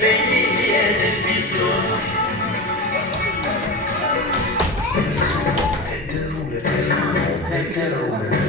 Take it.